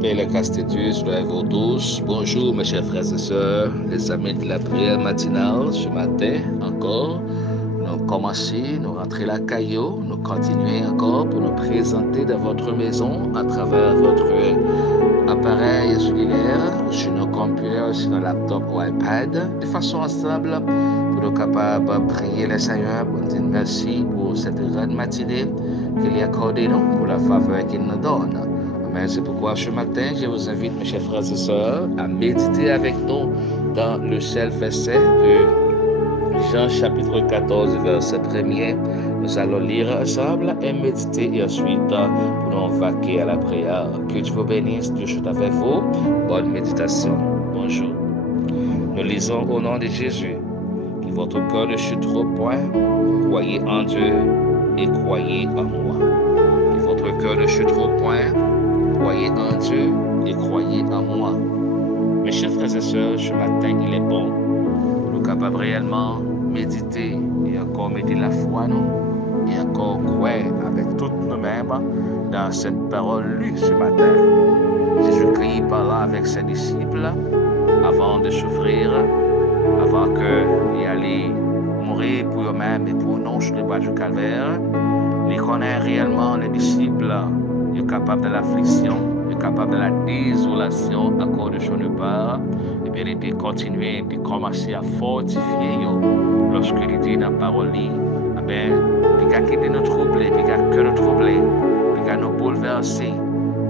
paix et la grâce de Dieu soient avec vous tous. Bonjour mes chers frères et sœurs, les amis de la prière matinale. Ce matin encore, nous commençons, nous rentrons la caillou, nous continuons encore pour nous présenter dans votre maison à travers votre appareil cellulaire, sur nos computers, sur nos laptops ou iPad, de façon ensemble pour nous capables de prier le Seigneur pour nous dire merci pour cette grande matinée qu'il a accordée nous, pour la faveur qu'il nous donne. Amen. C'est pourquoi ce matin, je vous invite, mes chers frères et sœurs, à méditer avec nous dans le seul verset de Jean chapitre 14, verset 1er. Nous allons lire ensemble et méditer et ensuite pour nous vaquer à la prière. Que Dieu vous bénisse, Dieu soit avec vous. Bonne méditation. Bonjour. Nous lisons au nom de Jésus. Que votre cœur ne chute trop point. Croyez en Dieu et croyez en moi. Que votre cœur ne chute trop point. Croyez en Dieu et croyez en moi. Mes chers frères et sœurs, ce matin, il est bon pour nous capables réellement méditer et encore mettre la foi, nous, et encore croire avec toutes nous-mêmes dans cette parole lue ce matin. Jésus-Christ parla avec ses disciples avant de souffrir, avant qu'il allait mourir pour eux-mêmes et pour nous sur le bois du calvaire. Il connaît réellement les disciples. Il est capable de l'affliction, il est capable de la désolation à cause de son part. Et bien, il peut continuer, il peut commencer à fortifier lorsqu'il dit dans la parole, il peut quitter nous troubler, il peut que nous troubler, il peut nous bouleverser.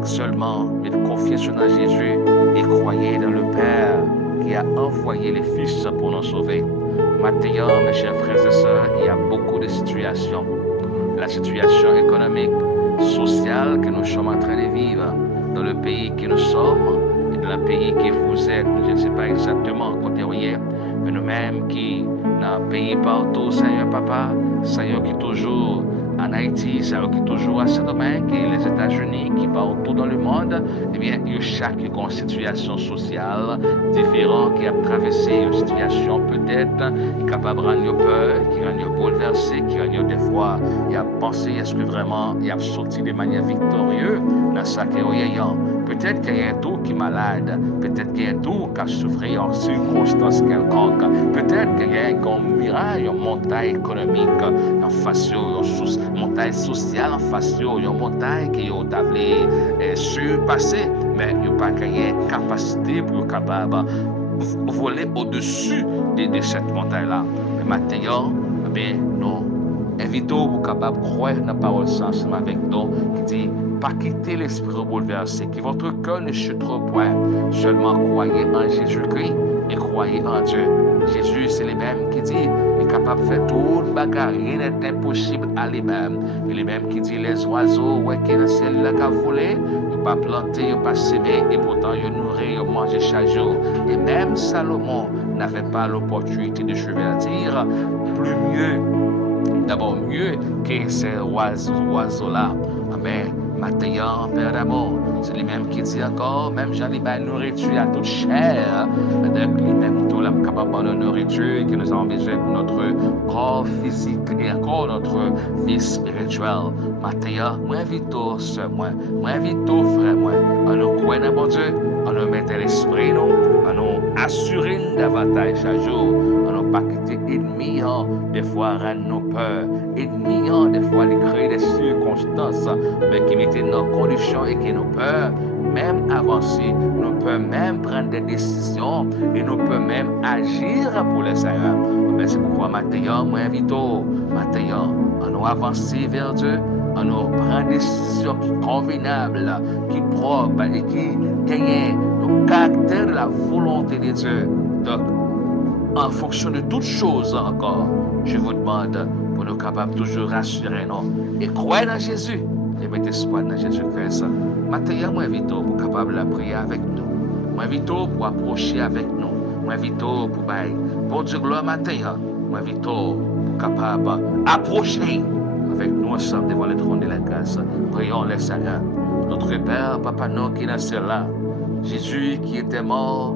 Seulement, il confiance dans Jésus et croyez dans le Père qui a envoyé les Fils pour nous sauver. Maintenant, mes chers frères et sœurs, il y a beaucoup de situations. La situation économique, sociale que nous sommes en train de vivre dans le pays que nous sommes et dans le pays que vous êtes. Je ne sais pas exactement côté où il est, mais nous-mêmes qui dans le pays partout, Seigneur Papa, Seigneur qui toujours en Haïti, Seigneur qui toujours à Saint-Domingue, les États-Unis, qui partout dans le monde, eh bien, il y a chaque situation sociale différente qui a traversé une situation peut-être capable de rendre peur, qui rend bouleversé, qui rend des fois, il a pensé est-ce que vraiment il a sorti de manière victorieuse dans ça qu'il y a. Peut-être qu'il y a un tout qui est malade, peut-être qu'il y a un tout qui a souffert en circonstances quelconques, peut-être qu'il y a un miracle, une montagne économique en face, une montagne sociale en face, une montagne qui est surpassée, mais il n'y a pas de capacité pour être capable de voler au-dessus de cette montagne-là. Mais maintenant, nous invitons vous capables de croire dans la parole ensemble avec nous qui dit pas quitter l'esprit bouleversé, que votre cœur ne chute trop point, seulement croyez en Jésus-Christ et croyez en Dieu. Jésus, c'est le même qui dit, il est capable de faire tout le bagarre, rien n'est impossible à lui-même. Il est même qui dit, les oiseaux, ouais, qui dans le ciel, là, qu'à voler, il ne pas planter, il ne pas s'aimer, et pourtant, il nourrit, il mange chaque jour. Et même Salomon n'avait pas l'opportunité de choisir plus mieux, d'abord mieux que ces oiseaux-là. Amen. Maintenant, Père d'amour, c'est lui-même qui dit encore, même j'en ai bien nourriture à toute chair, donc lui-même tout la capable de nourriture que nous avons besoin pour notre corps physique et encore notre vie spirituelle. Maintenant, moi invite sœur, moi invite frère, moi, à nous croire dans mon Dieu, à nous mettre l'esprit, à nous assurer davantage chaque jour, à nous pas quitter ennemis, des fois rendre nos peurs, ennemis, des fois les créer des circonstances, mais qui mettent nos conditions et qui nous peur même avancer, nous pouvons même prendre des décisions et nous pouvons même agir pour le Seigneur. Mais c'est pourquoi maintenant, moi invite maintenant à nous avancer vers Dieu, à nous prendre des décisions qui sont convenables, qui sont propres et qui gagnent le caractère de la volonté de Dieu. Donc, en fonction de toutes choses encore, je vous demande pour nous capables toujours rassurer nous et croire dans Jésus et mettre espoir dans Jésus-Christ. Maintenant, moi invite pour capable de prier avec nous. Moi invite pour approcher avec nous. Moi invite pour bon Dieu gloire matin. Moi invite pour capable approcher avec nous ensemble devant le trône de la grâce. Prions le Seigneur. Notre Père, Papa, nous qui est dans celle-là. Jésus qui était mort,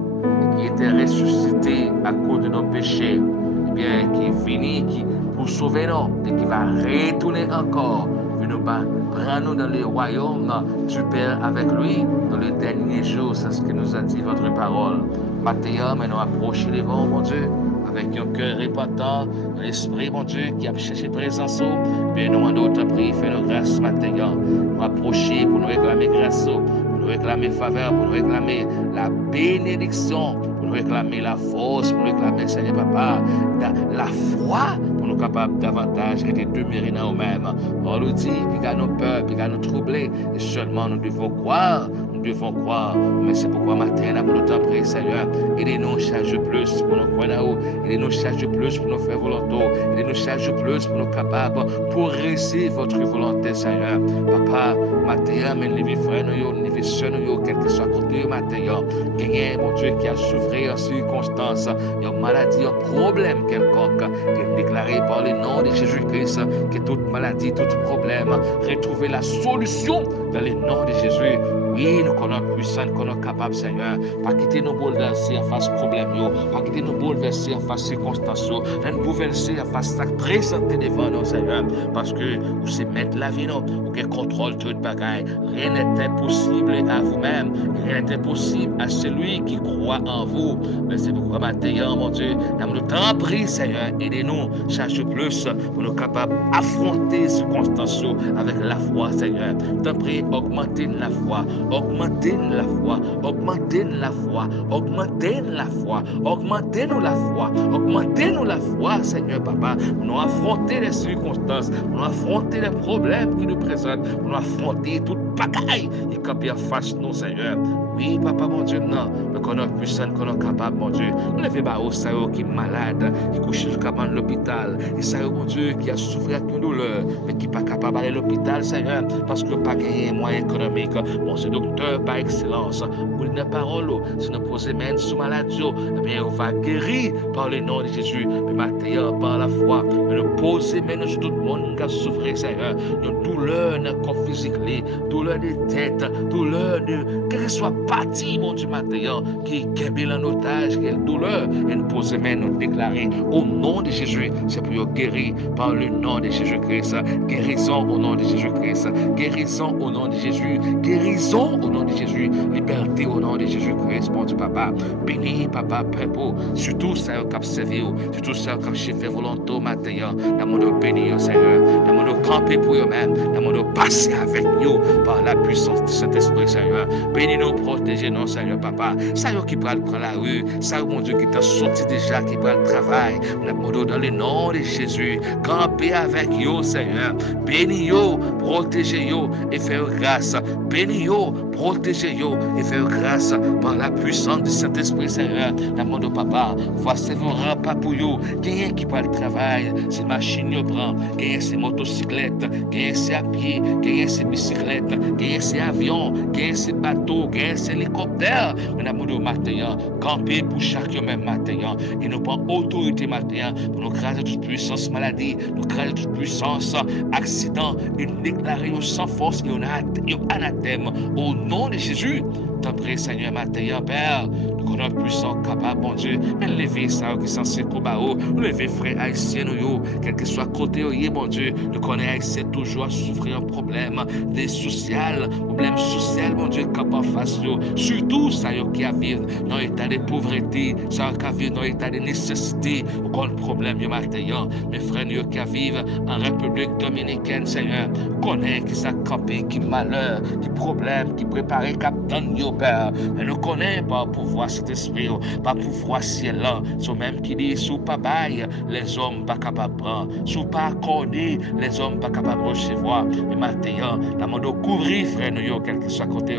qui était ressuscité à cause de nos péchés, eh bien, qui est fini pour sauver nous et qui va retourner encore nous prends-nous dans le royaume du Père avec lui dans les derniers jours. C'est ce que nous a dit votre parole. Maintenant, mais nous approchons devant, mon Dieu, avec un cœur repentant, un esprit, mon Dieu, qui a cherché présence. Bien, nous demandons ta prière, fais-nous grâce maintenant. Nous approcher pour nous réclamer grâce, pour nous réclamer faveur, pour nous réclamer la bénédiction, pour nous réclamer la force, pour nous réclamer, Seigneur Papa, la foi, pour nous capables davantage de demeurer dans nous-mêmes. On nous dit, puis qu'à nos peurs, puis qu'à nous troubler, et seulement nous devons croire. Nous devons croire, mais c'est pourquoi matin, nous t'en prions, Seigneur. Aidez-nous chaque jour plus pour nous croire en vous. Aidez-nous chaque jour plus pour nous faire volonté. Aidez-nous chaque jour plus pour nous capables pour réussir votre volonté, Seigneur. Papa, matin, mais les frères, les vieux soeurs, quel que soit côté matin, gagnez, mon Dieu, qui a souffert en circonstance, une maladie, un problème quelconque, qui est déclaré par le nom de Jésus-Christ, que toute maladie, tout problème, retrouver la solution dans le nom de Jésus. Oui, nous connaissons puissant, nous connaissons capable, Seigneur. Pas quitter nos bouleverser en face problème, pas quitter nos bouleverser en face circonstances, nous bouleverser en face de présenter devant nous, Seigneur. Parce que vous savez mettre la vie, vous qui contrôle toute bagaille. Rien n'était possible à vous-même, rien n'était possible à celui qui croit en vous. Mais c'est pourquoi maintenant, mon Dieu, nous t'en prie, Seigneur, aidez-nous chaque jour plus pour nous capables d'affronter les circonstances avec la foi, Seigneur. T'en prie, augmentez la foi. Augmentez-nous la foi, augmentez-nous la foi, augmentez-nous la foi, augmentez-nous la foi, augmentez-nous la foi, Seigneur Papa, pour nous affronter les circonstances, pour nous affronter les problèmes qui nous présentent, pour nous affronter toute bagaille qui campe en face nous, Seigneur. Oui, Papa, mon Dieu, non, mais qu'on a puissant, qu'on a capable, mon Dieu. Nous levez bas au Seigneur qui est malade, qui couche jusqu'à l'hôpital, et Seigneur, mon Dieu, qui a souffert avec une douleur, mais qui n'est pas capable d'aller à l'hôpital, Seigneur, parce que pas gagné un moyen économique. Bon, ce docteur par excellence, pour une parole, si nous posons main sur maladie, eh bien, on va guérir par le nom de Jésus, mais maintenant, par la foi, mais nous posons main sur tout le monde qui a souffert, Seigneur, une douleur dans le corps physique, douleur de tête, douleur de, quelle que soit partie, mon Dieu, maintenant, qui est en otage, qui est douleur, et nous posons main, nous déclarer au nom de Jésus, c'est pour guérir par le nom de Jésus-Christ, guérison au nom de Jésus-Christ, guérison au nom de Jésus, guérison au nom de Jésus, liberté au nom de Jésus-Christ, mon Dieu, Papa, béni, Papa, prépo, surtout ça qui a servi, surtout ça qui a fait volonté matin, dans mon béni, Seigneur, dans mon camper pour eux-mêmes, dans mon passer avec nous par la puissance du Saint-Esprit, Seigneur. Bénis-nous, protégez-nous, Seigneur, Papa. Seigneur qui prend la rue, Seigneur, mon Dieu, qui t'a sorti déjà, qui prend le travail, dans le nom de Jésus, camper avec nous, Seigneur. Bénis-nous, protégez-nous et faites grâce. Bénis-nous, protégez-nous et faites grâce par la puissance du Saint-Esprit, Seigneur. Dans mon Papa, voici vos repas pour vous. Quelqu'un qui prend le travail, c'est machine qui prend, quelqu'un c'est motocyclette, quelqu'un c'est à pied, quelqu'un c'est bicyclette, quelqu'un c'est avion, quelqu'un c'est bateau, quelqu'un c'est hélicoptère. Mais dans mon matin, camper pour chacun même matin, et nous prend autorité matin pour nous craser toute puissance maladie, nous craser toute puissance accident, et nous déclarer sans force et un anathème au nom de Jésus. T'en prie, Seigneur, matin, Père, nous connaissons puissant, capable, mon Dieu, mais levez ça qui est censé combattre, levez frères haïtiens, quel que soit côté, mon Dieu, nous connaissons haïtiens toujours à souffrir un problème des social, problème social, mon Dieu, capable face, surtout ça qui a vécu dans l'état de pauvreté, ça qui a vécu dans l'état de nécessité, aucun problème, matin, mes frères qui vivent en République dominicaine, Seigneur, connaissons qui ça campé, qui malheur, qui problème, qui préparé, qui donne Père, mais nous connaissons par pouvoir cet esprit, par pouvoir ciel-là, ce même qui dit, sous pas bail, les hommes pas capables de prendre, sous pas accorder, les hommes pas capables de recevoir. Mais maintenant, la monde couvrir, frère, nous, quel que soit côté,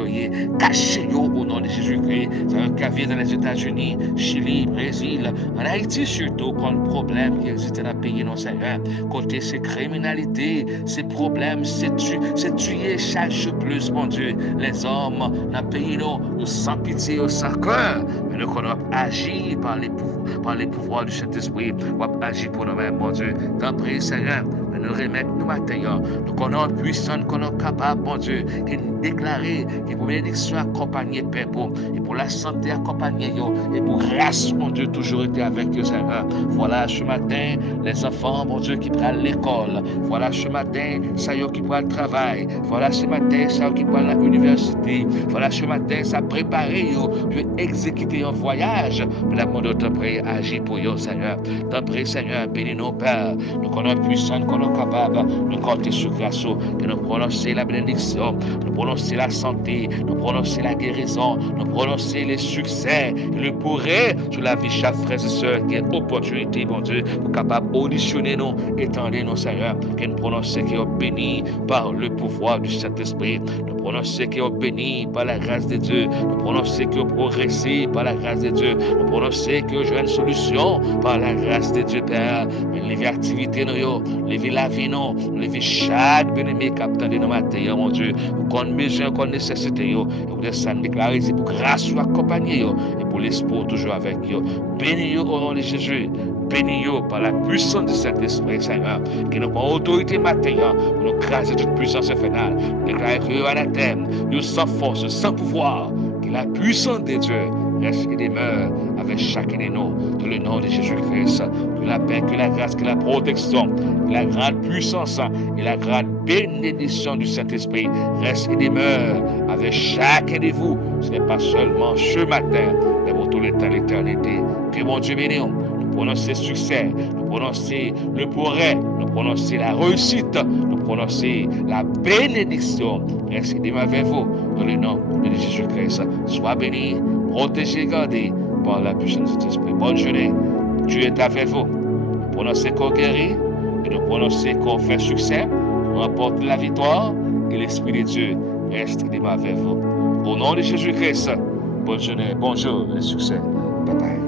cachez au nom de Jésus-Christ, ça vient dans les États-Unis, Chili, Brésil, en Haïti surtout, quand le problème qui existe dans le pays, non, Seigneur, côté ces criminalités, ces problèmes, c'est tuer chaque jour plus, mon Dieu, les hommes dans le pays, nous sans pitié, sans cœur, mais nous connaissons agir par les pouvoirs du Saint-Esprit, ou agir pour nous-mêmes, mon Dieu. T'en prie, Seigneur, nous remettre nous matin, nous connaissons puissant, nous connaissons capable, bon Dieu, qui nous déclarer, qui pour bénédiction accompagner Père, et pour la santé accompagner, et pour grâce, mon Dieu, toujours été avec eux, Seigneur. Voilà ce matin, les enfants, mon Dieu, qui prennent l'école. Voilà ce matin, ça y est, qui prennent le travail. Voilà ce matin, ça y est, qui prennent l'université. Voilà ce matin, ça préparer, de exécuter un voyage. Mais la monde t'en prie, agis pour eux, Seigneur. T'en prie, Seigneur, bénis nos pères. Nous connaissons puissant, nous connaissons capable. Nous comptons sur grâce, que nous prononcer la bénédiction, nous prononcer la santé, nous prononcer la guérison, nous prononcer les succès, le pourrait sur la vie chaque frère et soeur, qui est opportunité, mon Dieu, pour capable auditionner nous, étendre nos Seigneur, que nous prononcer qui est béni par le pouvoir du Saint-Esprit, nous prononcer qui est béni par la grâce de Dieu, nous prononcer qui est progressé par la grâce de Dieu, nous prononcer qui est une solution par la grâce de Dieu, Père. Mais les activités, nous, lever la vie, nous, lever chaque bien-aimé captant de nos matins, mon Dieu, qu'on besoin, qu'on nécessité, et pour ça, nous déclarer, c'est pour grâce ou accompagner, et pour l'espoir toujours avec eux. Bénis au nom de Jésus. Bénis-nous par la puissance de cet esprit, Seigneur, qui nous prend autorité matin pour nous craser toute puissance infernale. Déclarer que anathème, nous sans force, sans pouvoir, que la puissance de Dieu reste et demeure avec chacun de nous, dans le nom de Jésus-Christ. Que la paix, que la grâce, que la protection, que la grande puissance et la grande bénédiction du Saint-Esprit reste et demeure avec chacun de vous. Ce n'est pas seulement ce matin, mais pour tout le temps, l'éternité. Que mon Dieu bénisse. Nous prononcer succès, nous prononcer le progrès, nous prononcer la réussite, nous prononcer la bénédiction. Reste et demeure avec vous, dans le nom de Jésus-Christ. Sois béni, protégé, gardé par la puissance de l'Esprit. Bonne journée. Dieu est avec vous. Nous prononcer qu'on guérit et nous prononcer qu'on fait succès, qu'on remporte la victoire et l'Esprit de Dieu reste et demeure avec vous. Au nom de Jésus-Christ, bonne journée, bonjour et succès. Bye bye.